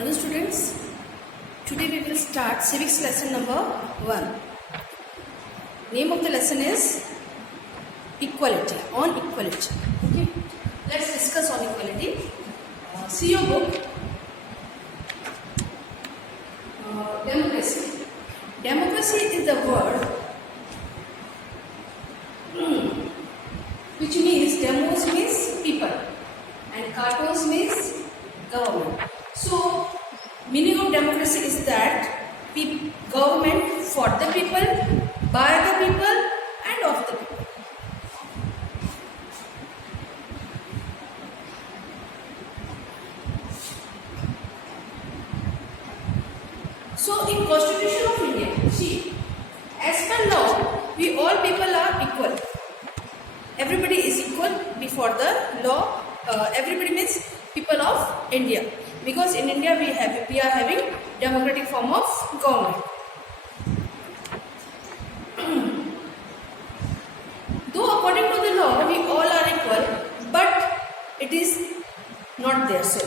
Hello students, today we will start civics lesson number 1. Name of the lesson is equality, on equality. Okay, let's discuss on equality. See your book, democracy. Democracy is the word which means demos means people and cartos means government. So, meaning of democracy is that government for the people, by the people and of the people. So, in Constitution of India, see, as per law, we all people are equal. Everybody is equal before the law. Everybody means people of India. Because in India we are having democratic form of government. Though according to the law we all are equal, but it is not there. So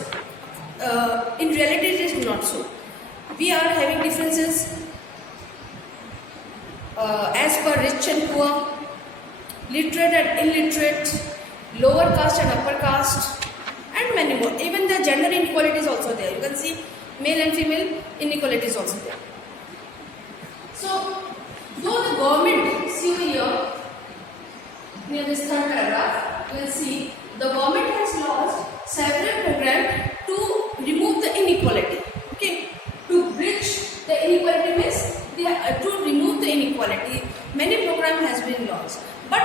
in reality it is not so. We are having differences as per rich and poor, literate and illiterate, lower caste and upper caste, and many more. Even the gender inequality is also there. You can see male and female inequality is also there. So, though the government, see over here, near this third paragraph, you can see the government has launched several programs to remove the inequality. Okay, to bridge the inequality means to remove the inequality. Many programs has been launched, but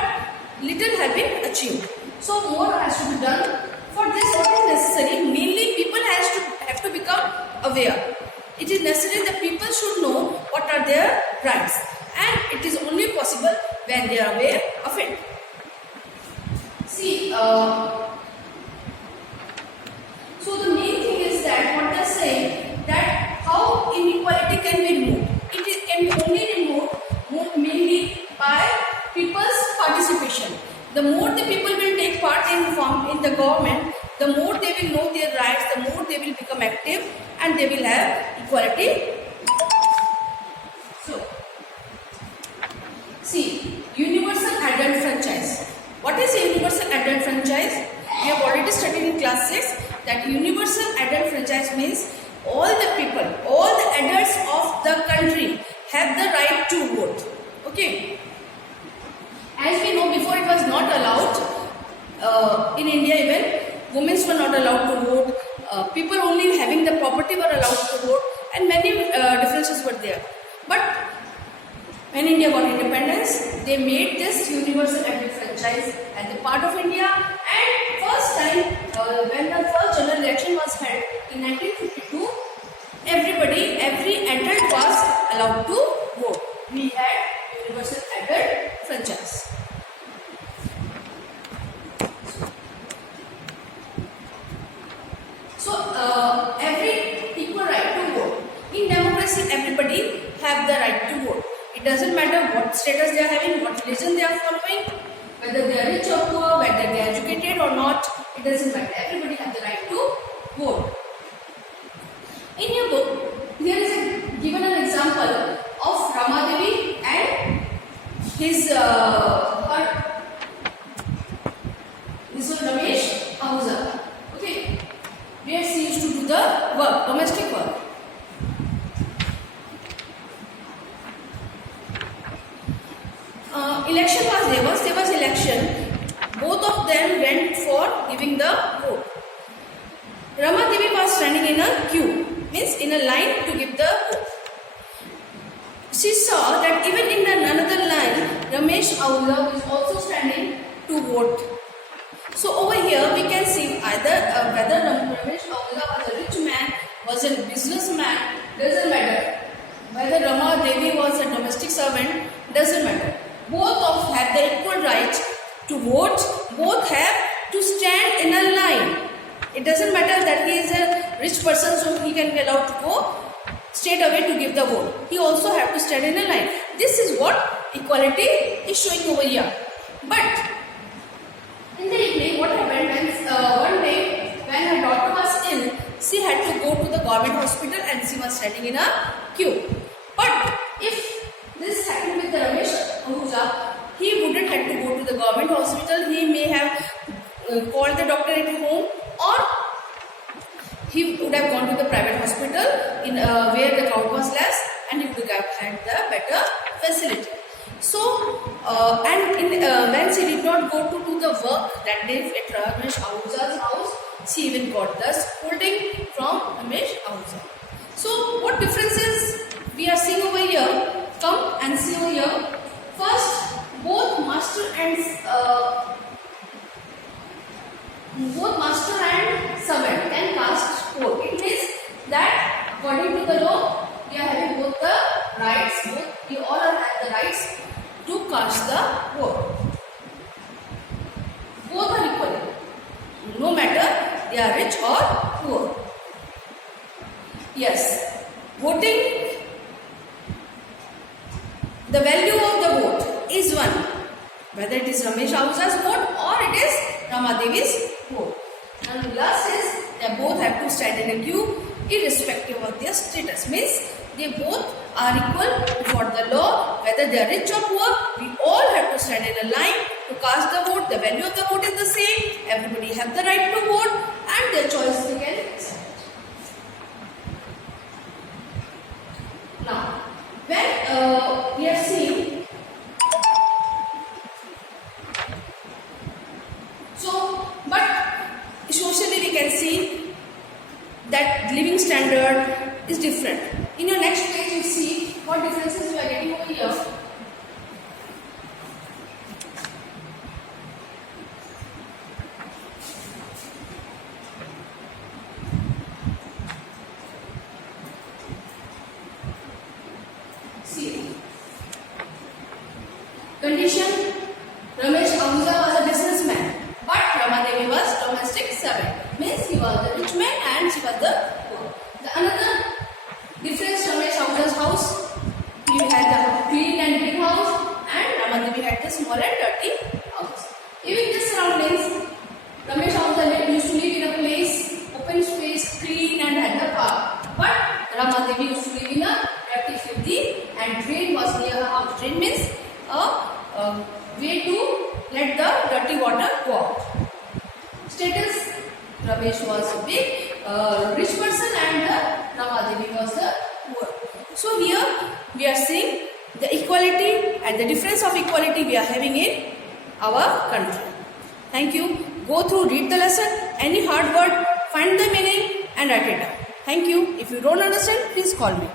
little have been achieved. So more has to be done. For this, what is necessary? Mainly, people have to become aware. It is necessary that people should know what are their rights, and it is only possible when they are aware of it. See, so the main thing is that what they are saying, that how inequality can be removed. It can be only removed mainly by people's participation. The more the people will take part in the government, the more they will know their rights, the more they will become active, and they will have equality. So, see, universal adult franchise. What is a universal adult franchise? We have already studied in class 6 that universal adult franchise means all the people, all the adults of the country have the right to vote. Okay. As we know, before it was not allowed in India, even women were not allowed to vote. People only having the property were allowed to vote, and many differences were there. But when India got independence, they made this universal adult franchise as a part of India. And first time, when the first general election was held in 1952, every adult was allowed to vote. We had universal adult franchise. So, every equal right to vote. In democracy, everybody have the right to vote. It doesn't matter what status they are having, what religion they are following, whether they are rich or poor, whether they are educated or not. It doesn't matter. Everybody has the right to vote. In your book, here is given an example of Ramadevi and his this was Ramesh Ahuja. Okay, where she used to do the work, domestic work. Election was there. Once there was election, both of them went for giving the vote. Ramadevi was standing in a queue, means in a line to give the vote. She saw that even in another line, Ramesh Ahuja is also standing to vote. So over here we can see either whether Ramesh Ahuja was a rich man, was a businessman, doesn't matter. Whether Ramadevi was a domestic servant, doesn't matter. Both of have the equal right to vote. Both have to stand in a line. It doesn't matter that he is a rich person, so he can be allowed to go straight away to give the vote. He also have to stand in a line. This is what equality is showing over here. But in the evening, what happened when one day when her daughter was ill, she had to go to the government hospital and she was standing in a queue. But if this happened with the Ramesh Ahuja, he wouldn't have to go to the government hospital. He may have called the doctor at home, or he would have gone to the private hospital in where the crowd was less, and he would have had the better facility. So, and when she did not go to do the work that day at Ramesh Ahuja's house, she even got the scolding from Ramesh Ahuja. So, what differences we are seeing over here? Come and see over here. First, both master and servant can cast vote. It means that according to the law, we are having both the rights. We all have the rights to cast the vote. Both are equal, no matter they are rich or poor. Yes, voting, the value of the vote is one, whether it is Ramesh Ahuja's vote or it is Ramadevi's vote. And last is they both have to stand in a queue irrespective of their status. Means they both are equal before the law, whether they are rich or poor. We all have to stand in a line to cast the vote. The value of the vote is the same. Everybody have the right to vote, and their choice they can decide. Now, when we are seeing, but socially we can see that living standard is different. In your next page, you see what differences we are getting over here. See, condition: Ramesh Ahuja was a businessman, but Ramadevi was domestic servant. Means he was the rich man and she was the poor. The another difference: Ramesh Ahuja's house, he had the clean and big house, and Ramadevi had the small and dirty house. Even the surroundings, Ramesh Ahuja used to live in a place, open space, clean and had a park. But Ramadevi used to live in a dirty, filthy, and drain was near her house. Drain means a way to let the dirty water go out. Status: Ramesh was a big rich person and Ramadevi was the poor. So here we are seeing the equality and the difference of equality we are having in our country. Thank you. Go through, read the lesson, any hard word, find the meaning and write it down. Thank you. If you don't understand, please call me.